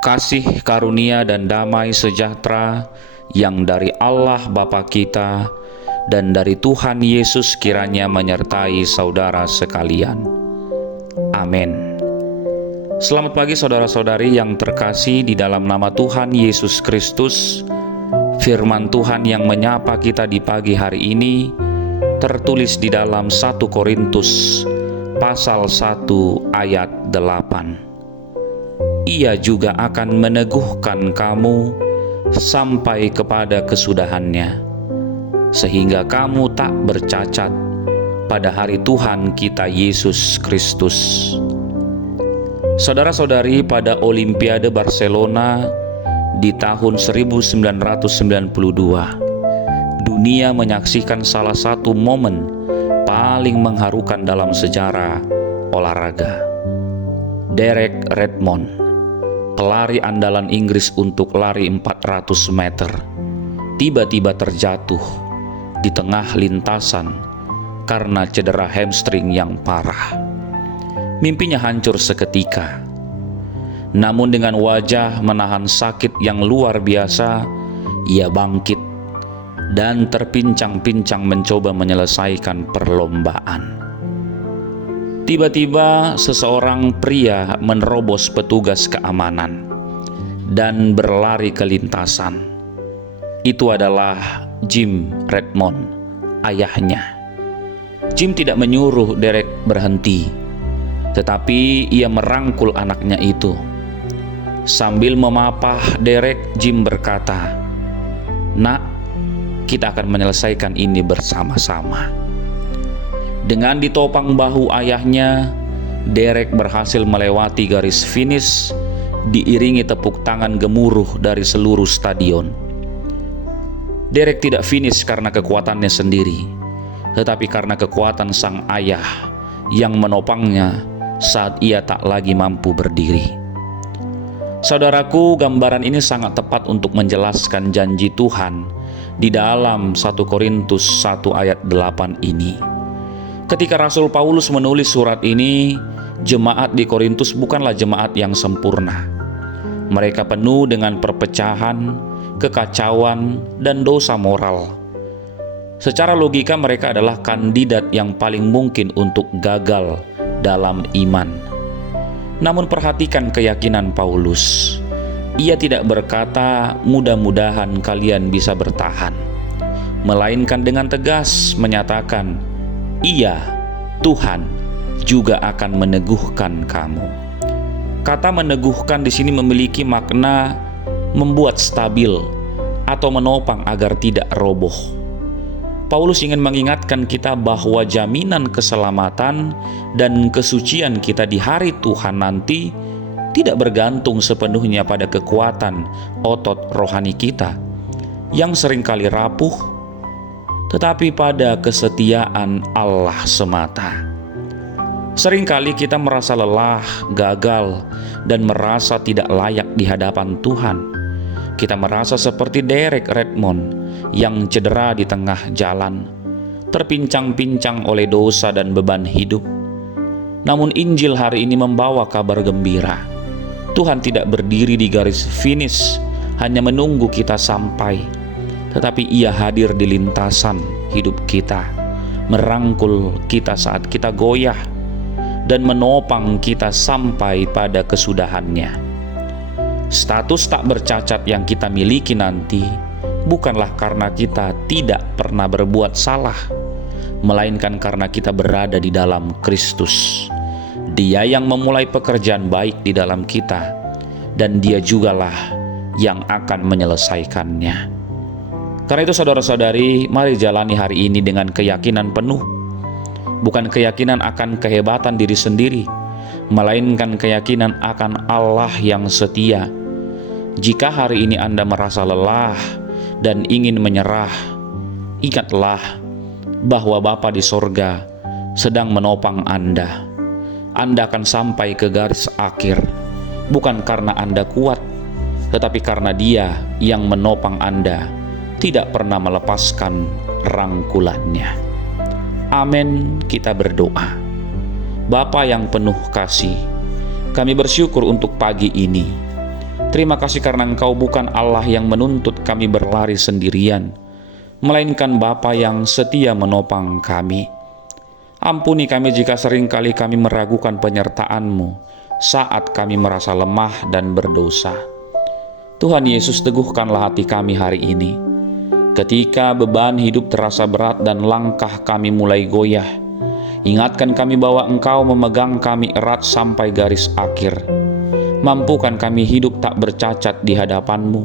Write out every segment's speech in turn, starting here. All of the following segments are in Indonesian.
Kasih karunia dan damai sejahtera yang dari Allah Bapa kita dan dari Tuhan Yesus kiranya menyertai saudara sekalian. Amin. Selamat pagi saudara-saudari yang terkasih di dalam nama Tuhan Yesus Kristus. Firman Tuhan yang menyapa kita di pagi hari ini tertulis di dalam 1 Korintus pasal 1 ayat 8. Ia juga akan meneguhkan kamu sampai kepada kesudahannya, sehingga kamu tak bercacat pada hari Tuhan kita Yesus Kristus. Saudara-saudari, pada Olimpiade Barcelona di tahun 1992, dunia menyaksikan salah satu momen paling mengharukan dalam sejarah olahraga. Derek Redmond, pelari andalan Inggris untuk lari 400 meter, tiba-tiba terjatuh di tengah lintasan karena cedera hamstring yang parah. Mimpinya hancur seketika. Namun dengan wajah menahan sakit yang luar biasa, ia bangkit dan terpincang-pincang mencoba menyelesaikan perlombaan. Tiba-tiba seseorang pria menerobos petugas keamanan dan berlari ke lintasan. Itu adalah Jim Redmond, ayahnya. Jim tidak menyuruh Derek berhenti, tetapi ia merangkul anaknya itu. Sambil memapah Derek, Jim berkata, "Nak, kita akan menyelesaikan ini bersama-sama." Dengan ditopang bahu ayahnya, Derek berhasil melewati garis finish diiringi tepuk tangan gemuruh dari seluruh stadion. Derek tidak finish karena kekuatannya sendiri, tetapi karena kekuatan sang ayah yang menopangnya saat ia tak lagi mampu berdiri. Saudaraku, gambaran ini sangat tepat untuk menjelaskan janji Tuhan di dalam 1 Korintus 1 ayat 8 ini. Ketika Rasul Paulus menulis surat ini, jemaat di Korintus bukanlah jemaat yang sempurna. Mereka penuh dengan perpecahan, kekacauan, dan dosa moral. Secara logika mereka adalah kandidat yang paling mungkin untuk gagal dalam iman. Namun perhatikan keyakinan Paulus. Ia tidak berkata, "Mudah-mudahan kalian bisa bertahan," melainkan dengan tegas menyatakan, "Iya, Tuhan juga akan meneguhkan kamu." Kata meneguhkan di sini memiliki makna membuat stabil atau menopang agar tidak roboh. Paulus ingin mengingatkan kita bahwa jaminan keselamatan dan kesucian kita di hari Tuhan nanti tidak bergantung sepenuhnya pada kekuatan otot rohani kita yang seringkali rapuh, tetapi pada kesetiaan Allah semata. Seringkali kita merasa lelah, gagal, dan merasa tidak layak di hadapan Tuhan. Kita merasa seperti Derek Redmond yang cedera di tengah jalan, terpincang-pincang oleh dosa dan beban hidup. Namun Injil hari ini membawa kabar gembira. Tuhan tidak berdiri di garis finish hanya menunggu kita sampai, tetapi Ia hadir di lintasan hidup kita, merangkul kita saat kita goyah, dan menopang kita sampai pada kesudahannya. Status tak bercacat yang kita miliki nanti bukanlah karena kita tidak pernah berbuat salah, melainkan karena kita berada di dalam Kristus. Dia yang memulai pekerjaan baik di dalam kita, dan Dia jugalah yang akan menyelesaikannya. Karena itu saudara-saudari, mari jalani hari ini dengan keyakinan penuh. Bukan keyakinan akan kehebatan diri sendiri, melainkan keyakinan akan Allah yang setia. Jika hari ini Anda merasa lelah dan ingin menyerah, ingatlah bahwa Bapa di sorga sedang menopang Anda. Anda akan sampai ke garis akhir, bukan karena Anda kuat, tetapi karena Dia yang menopang Anda tidak pernah melepaskan rangkulannya. Amin. Kita berdoa. Bapa yang penuh kasih, kami bersyukur untuk pagi ini. Terima kasih karena Engkau bukan Allah yang menuntut kami berlari sendirian, melainkan Bapa yang setia menopang kami. Ampuni kami jika seringkali kami meragukan penyertaan-Mu saat kami merasa lemah dan berdosa. Tuhan Yesus, teguhkanlah hati kami hari ini. Ketika beban hidup terasa berat dan langkah kami mulai goyah, ingatkan kami bahwa Engkau memegang kami erat sampai garis akhir. Mampukan kami hidup tak bercacat di hadapan-Mu,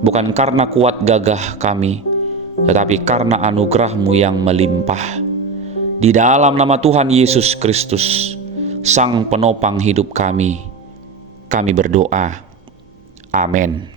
bukan karena kuat gagah kami, tetapi karena anugerah-Mu yang melimpah. Di dalam nama Tuhan Yesus Kristus, Sang Penopang hidup kami berdoa. Amin.